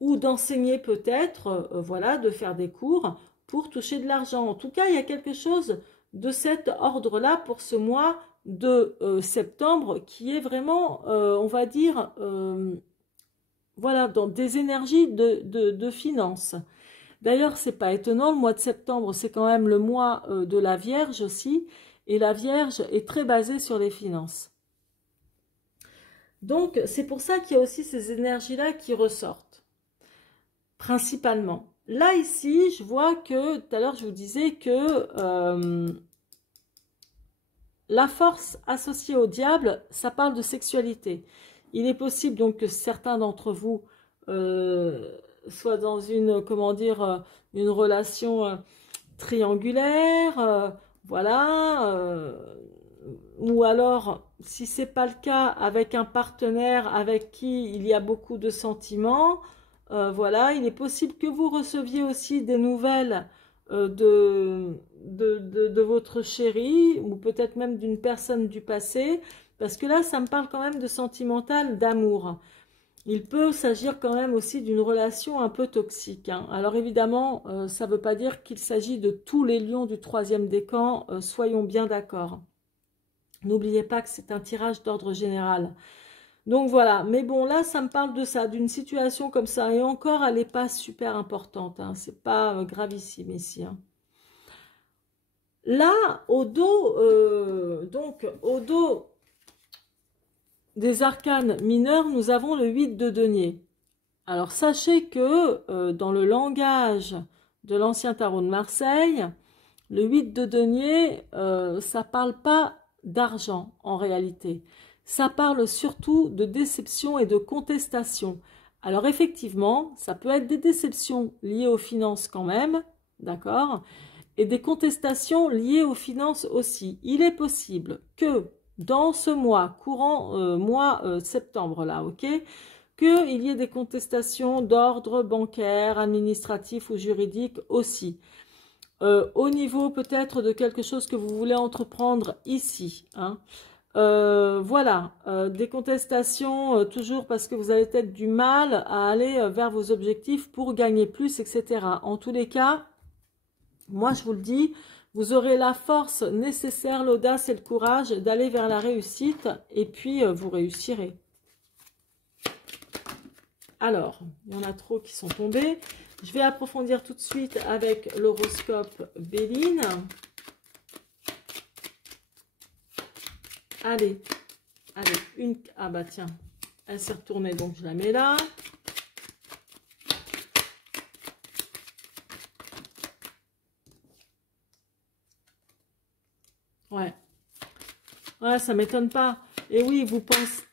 ou d'enseigner peut-être, voilà, de faire des cours pour toucher de l'argent. En tout cas, il y a quelque chose de cet ordre-là pour ce mois de septembre qui est vraiment, on va dire, voilà, dans des énergies de finances. D'ailleurs, c'est pas étonnant, le mois de septembre, c'est quand même le mois de la Vierge aussi, et la Vierge est très basée sur les finances. Donc, c'est pour ça qu'il y a aussi ces énergies-là qui ressortent, principalement. Là, ici, je vois que, tout à l'heure, je vous disais que la force associée au diable, ça parle de sexualité. Il est possible donc que certains d'entre vous soit dans une, comment dire, une relation triangulaire, voilà, ou alors, si c'est pas le cas, avec un partenaire avec qui il y a beaucoup de sentiments, voilà, il est possible que vous receviez aussi des nouvelles de votre chéri, ou peut-être même d'une personne du passé, parce que là, ça me parle quand même de sentimental, d'amour. Il peut s'agir quand même aussi d'une relation un peu toxique, hein. Alors évidemment, ça ne veut pas dire qu'il s'agit de tous les lions du troisième décan, soyons bien d'accord. N'oubliez pas que c'est un tirage d'ordre général. Donc voilà, mais bon, là, ça me parle de ça, d'une situation comme ça. Et encore, elle n'est pas super importante, hein. C'est pas gravissime ici, hein. Là, au dos, donc, au dos des arcanes mineurs, nous avons le 8 de denier. Alors, sachez que dans le langage de l'ancien tarot de Marseille, le 8 de denier, ça parle pas d'argent en réalité. Ça parle surtout de déception et de contestation. Alors effectivement, ça peut être des déceptions liées aux finances quand même, d'accord, et des contestations liées aux finances aussi. Il est possible que dans ce mois, courant septembre là, ok, qu'il y ait des contestations d'ordre bancaire, administratif ou juridique aussi. Au niveau peut-être de quelque chose que vous voulez entreprendre ici, hein. Voilà, des contestations toujours parce que vous avez peut-être du mal à aller vers vos objectifs pour gagner plus, etc. En tous les cas, moi je vous le dis, vous aurez la force nécessaire, l'audace et le courage d'aller vers la réussite et puis vous réussirez. Alors, il y en a trop qui sont tombés. Je vais approfondir tout de suite avec l'horoscope Béline. Allez, allez, une... Ah bah tiens, elle s'est retournée, donc je la mets là. Ouais. Ouais, ça m'étonne pas. Et oui, vous pensez...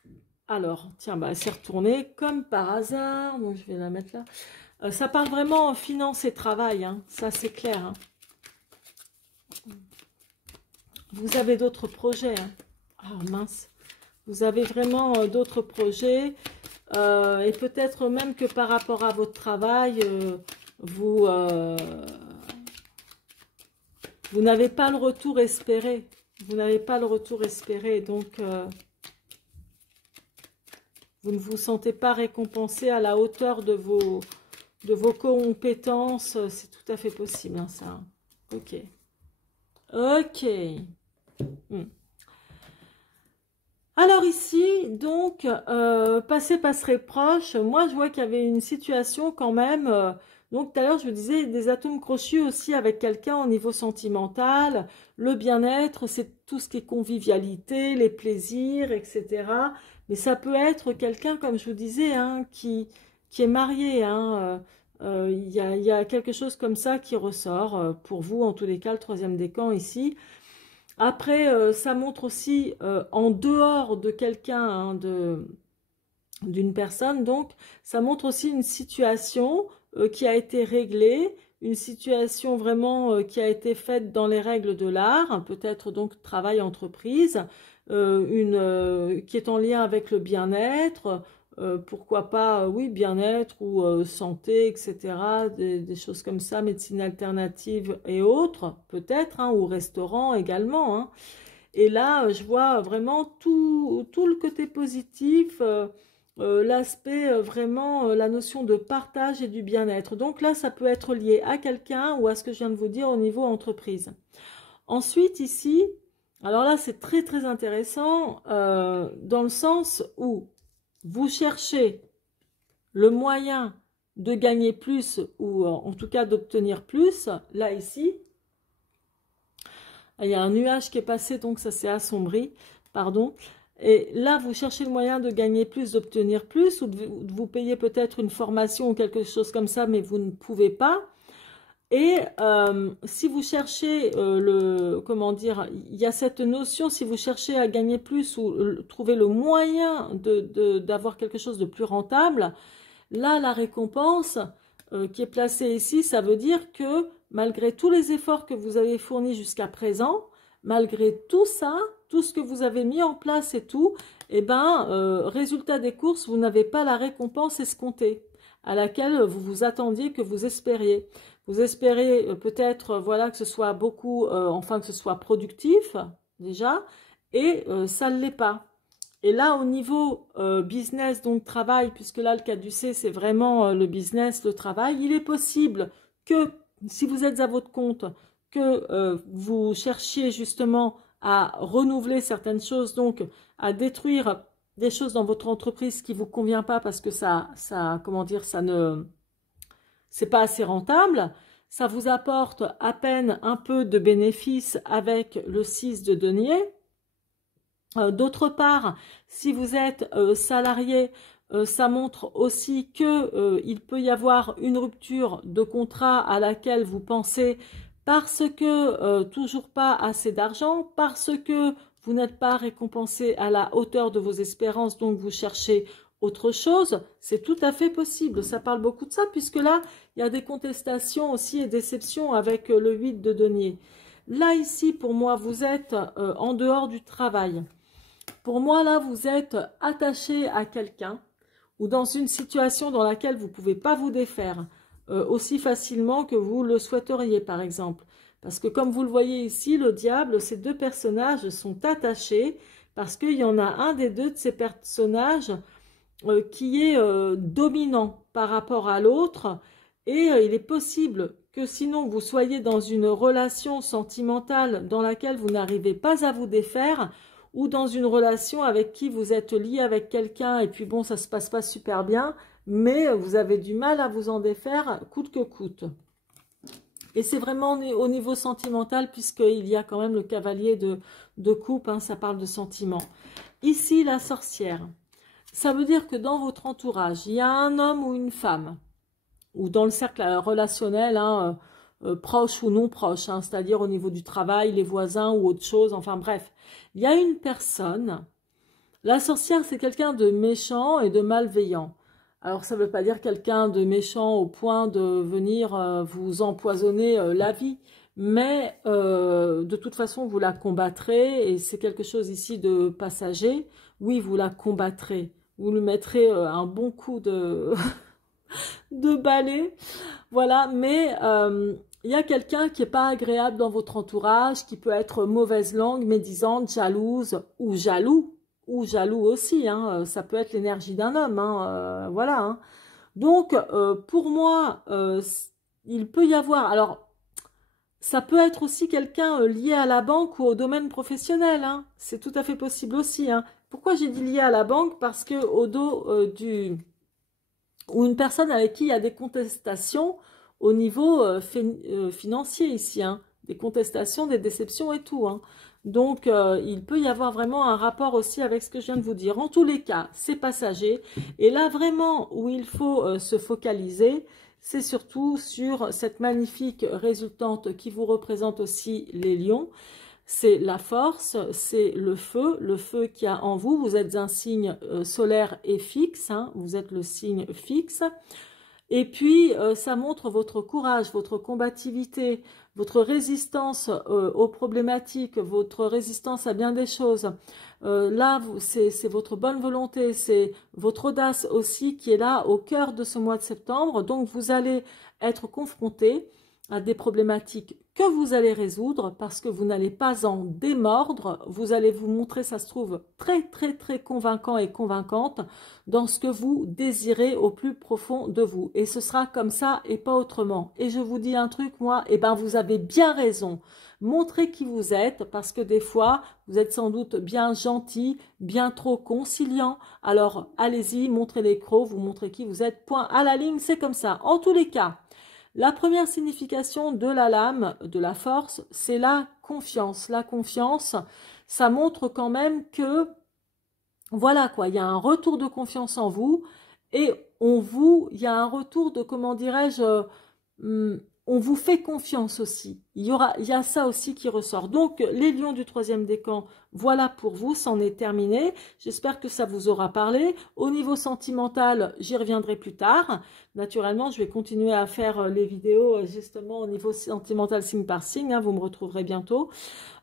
Alors, tiens, bah, elle s'est retournée comme par hasard. Donc, je vais la mettre là. Ça parle vraiment en finance et travail, hein. Ça, c'est clair, hein. Vous avez d'autres projets, hein. Oh, mince. Vous avez vraiment d'autres projets. Et peut-être même que par rapport à votre travail, vous n'avez pas le retour espéré. Vous n'avez pas le retour espéré. Donc, vous ne vous sentez pas récompensé à la hauteur de vos compétences. C'est tout à fait possible, hein, ça. Ok. Ok. Alors ici, donc, passé, passerait proche. Moi, je vois qu'il y avait une situation quand même. Donc, tout à l'heure, je vous disais, des atomes crochus aussi avec quelqu'un au niveau sentimental. Le bien-être, c'est tout ce qui est convivialité, les plaisirs, etc. Mais ça peut être quelqu'un, comme je vous disais, hein, qui est marié, hein. Il y a quelque chose comme ça qui ressort, pour vous, en tous les cas, le troisième décan ici. Après, ça montre aussi en dehors de quelqu'un, hein, d'une personne, donc ça montre aussi une situation qui a été réglée, une situation vraiment qui a été faite dans les règles de l'art, hein, peut-être donc travail entreprise, qui est en lien avec le bien-être, pourquoi pas, oui, bien-être ou santé, etc., des choses comme ça, médecine alternative et autres, peut-être, hein, ou restaurant également, hein. Et là, je vois vraiment tout le côté positif, l'aspect vraiment, la notion de partage et du bien-être. Donc là, ça peut être lié à quelqu'un ou à ce que je viens de vous dire au niveau entreprise. Ensuite, ici, alors là, c'est très très intéressant dans le sens où vous cherchez le moyen de gagner plus ou en tout cas d'obtenir plus. Là, ici, il y a un nuage qui est passé, donc ça s'est assombri, pardon. Et là, vous cherchez le moyen de gagner plus, d'obtenir plus, ou de vous payer peut-être une formation ou quelque chose comme ça, mais vous ne pouvez pas. Et si vous cherchez comment dire, il y a cette notion, si vous cherchez à gagner plus ou trouver le moyen d'avoir quelque chose de plus rentable, là, la récompense, qui est placé ici, ça veut dire que malgré tous les efforts que vous avez fournis jusqu'à présent, malgré tout ça, tout ce que vous avez mis en place et tout, eh ben, résultat des courses, vous n'avez pas la récompense escomptée à laquelle vous vous attendiez, que vous espériez. Vous espérez peut-être, voilà, que ce soit beaucoup, enfin que ce soit productif déjà, et ça ne l'est pas. Et là, au niveau business, donc travail, puisque là, le caducée, c'est vraiment le business, le travail, il est possible que, si vous êtes à votre compte, que vous cherchiez justement à renouveler certaines choses, donc à détruire des choses dans votre entreprise qui ne vous convient pas parce que comment dire, c'est pas assez rentable. Ça vous apporte à peine un peu de bénéfice avec le 6 de denier. D'autre part, si vous êtes salarié, ça montre aussi que il peut y avoir une rupture de contrat à laquelle vous pensez parce que toujours pas assez d'argent, parce que vous n'êtes pas récompensé à la hauteur de vos espérances, donc vous cherchez autre chose. C'est tout à fait possible. Ça parle beaucoup de ça, puisque là, il y a des contestations aussi et déceptions avec le 8 de denier. Là, ici, pour moi, vous êtes en dehors du travail. Pour moi, là, vous êtes attaché à quelqu'un ou dans une situation dans laquelle vous ne pouvez pas vous défaire aussi facilement que vous le souhaiteriez, par exemple. Parce que comme vous le voyez ici, le diable, ces deux personnages sont attachés parce qu'il y en a un des deux de ces personnages qui est dominant par rapport à l'autre. Et il est possible que sinon vous soyez dans une relation sentimentale dans laquelle vous n'arrivez pas à vous défaire, ou dans une relation avec qui vous êtes lié avec quelqu'un et puis bon, ça se passe pas super bien, mais vous avez du mal à vous en défaire coûte que coûte. Et c'est vraiment au niveau sentimental, puisqu'il y a quand même le cavalier de coupe, hein, ça parle de sentiments. Ici, la sorcière. Ça veut dire que dans votre entourage, il y a un homme ou une femme, ou dans le cercle relationnel, hein, proche ou non proche, hein, c'est-à-dire au niveau du travail, les voisins ou autre chose, enfin bref. Il y a une personne, la sorcière, c'est quelqu'un de méchant et de malveillant. Alors, ça ne veut pas dire quelqu'un de méchant au point de venir vous empoisonner la vie, mais de toute façon, vous la combattrez, et c'est quelque chose ici de passager. Oui, vous la combattrez. Vous lui mettrez un bon coup de, de balai, voilà, mais il y a quelqu'un qui n'est pas agréable dans votre entourage, qui peut être mauvaise langue, médisante, jalouse ou jaloux aussi, hein, ça peut être l'énergie d'un homme, hein, voilà. Hein. Donc, pour moi, il peut y avoir, alors, ça peut être aussi quelqu'un lié à la banque ou au domaine professionnel, hein, c'est tout à fait possible aussi. Hein. Pourquoi j'ai dit lié à la banque? Parce que au dos ou une personne avec qui il y a des contestations au niveau financier ici, hein, des contestations, des déceptions et tout. Hein. Donc, il peut y avoir vraiment un rapport aussi avec ce que je viens de vous dire. En tous les cas, c'est passager. Et là, vraiment, où il faut se focaliser, c'est surtout sur cette magnifique résultante qui vous représente aussi les lions. C'est la force, c'est le feu qu'il y a en vous. Vous êtes un signe solaire et fixe, hein, vous êtes le signe fixe. Et puis, ça montre votre courage, votre combativité, votre résistance aux problématiques, votre résistance à bien des choses. Là, c'est votre bonne volonté, c'est votre audace aussi qui est là au cœur de ce mois de septembre. Donc, vous allez être confronté à des problématiques que vous allez résoudre parce que vous n'allez pas en démordre. Vous allez vous montrer, ça se trouve, très, très, très convaincant et convaincante dans ce que vous désirez au plus profond de vous. Et ce sera comme ça et pas autrement. Et je vous dis un truc, moi, eh ben, vous avez bien raison. Montrez qui vous êtes parce que des fois, vous êtes sans doute bien gentil, bien trop conciliant. Alors, allez-y, montrez les crocs, vous montrez qui vous êtes. Point à la ligne, c'est comme ça. En tous les cas, la première signification de la lame, de la force, c'est la confiance. La confiance, ça montre quand même que, voilà quoi, il y a un retour de confiance en vous et il y a un retour de, comment dirais-je, on vous fait confiance aussi. Il y a ça aussi qui ressort. Donc, les lions du troisième décan, voilà pour vous, c'en est terminé. J'espère que ça vous aura parlé. Au niveau sentimental, j'y reviendrai plus tard. Naturellement, je vais continuer à faire les vidéos justement au niveau sentimental signe par signe. Hein, vous me retrouverez bientôt.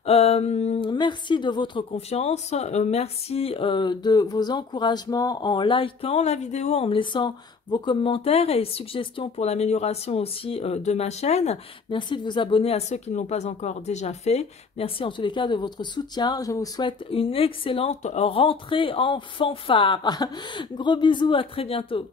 Merci de votre confiance, merci de vos encouragements en likant la vidéo, en me laissant vos commentaires et suggestions pour l'amélioration aussi de ma chaîne. Merci de vous abonner à ceux qui ne l'ont pas encore déjà fait. Merci en tous les cas de votre soutien. Je vous souhaite une excellente rentrée en fanfare. Gros bisous, à très bientôt.